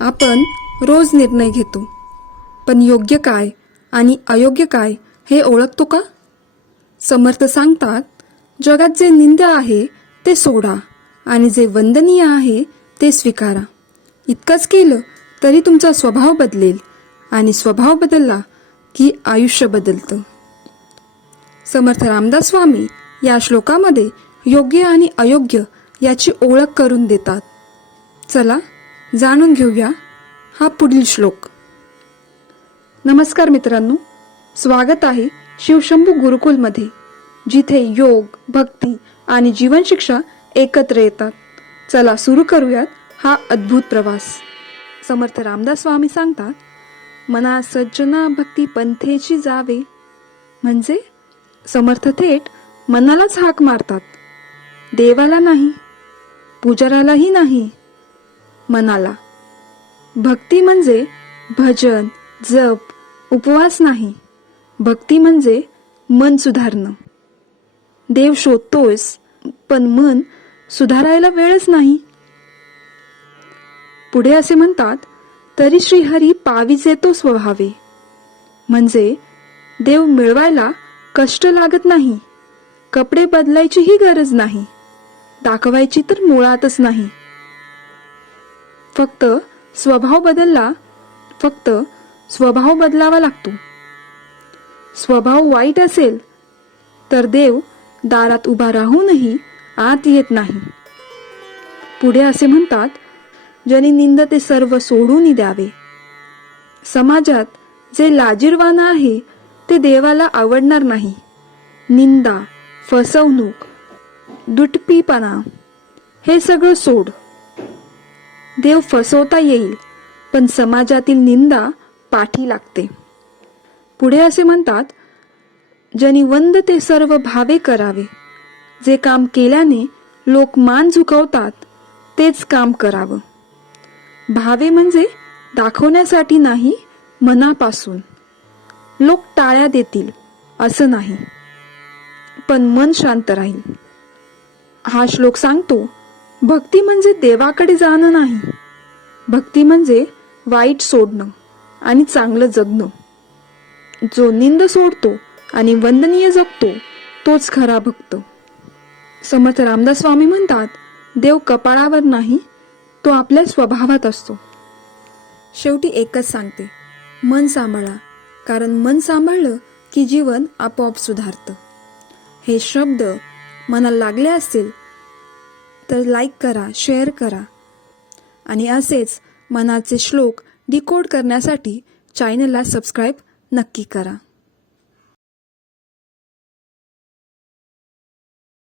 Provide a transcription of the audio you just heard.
आपण रोज निर्णय घेतो, पण योग्य काय आणि अयोग्य काय हे ओळखतो का? समर्थ सांगतात, जगात जे निंद आहे ते सोडा आणि जे वंदनीय आहे ते स्वीकारा. इतकंच केलं तरी तुमचा स्वभाव बदलेल आणि स्वभाव बदलला की आयुष्य बदलतं. समर्थ रामदास स्वामी या श्लोकामध्ये योग्य आणि अयोग्य याची ओळख करून देतात. चला जाणून घेऊया हा पुढील श्लोक. नमस्कार मित्रांनो, स्वागत आहे शिवशंभू गुरुकुलमध्ये, जिथे योग, भक्ती आणि जीवन शिक्षा एकत्र येतात. चला सुरू करूयात हा अद्भुत प्रवास. समर्थ रामदास स्वामी सांगतात, मना सज्जना भक्ती पंथेची जावे. म्हणजे समर्थ थेट मनालाच हाक मारतात, देवाला नाही, पुजारालाही नाही, मनाला. भक्ती म्हणजे भजन, जप, उपवास नाही. भक्ती म्हणजे मन सुधारणं. देव शोधतोयस, पण मन सुधारायला वेळच नाही. पुढे असे म्हणतात, तरी श्रीहरी पाविजे तो स्वभावे. म्हणजे देव मिळवायला कष्ट लागत नाही, कपडे बदलायचीही गरज नाही, दाखवायची तर मुळातच नाही. फक्त स्वभाव बदलावा लागतो. स्वभाव वाईट असेल तर देव दारात उभा राहूनही आत येत नाही. पुढे असे म्हणतात, ज्याने निंद ते सर्व सोडून द्यावे. समाजात जे लाजिरवाणं आहे ते देवाला आवडणार नाही. निंदा, फसवणूक, दुटपीपणा हे सगळं सोड. देव फसवता येईल, पण समाजातील निंदा पाठी लागते. पुढे असे म्हणतात, ज्यांनी वंद ते सर्व भावे करावे. जे काम केल्याने लोक मान झुकवतात तेच काम करावं. भावे म्हणजे दाखवण्यासाठी नाही, मनापासून. लोक टाळ्या देतील असं नाही, पण मन शांत राहील. हा श्लोक सांगतो, भक्ती म्हणजे देवाकडे जाणं नाही. भक्ती म्हणजे वाईट सोडणं आणि चांगलं जगणं. जो निंद सोडतो आणि वंदनीय जगतो तोच खरा भक्त. समर्थ रामदास स्वामी म्हणतात, देव कपाळावर नाही, तो आपल्या स्वभावात असतो. शेवटी एकच सांगते, मन सांभाळा, कारण मन सांभाळलं की जीवन आपोआप सुधारतं. हे शब्द मनाला लागले असतील तर लाईक करा, शेअर करा आणि असेच मनाचे श्लोक डिकोड करण्यासाठी चॅनलला सबस्क्राईब नक्की करा.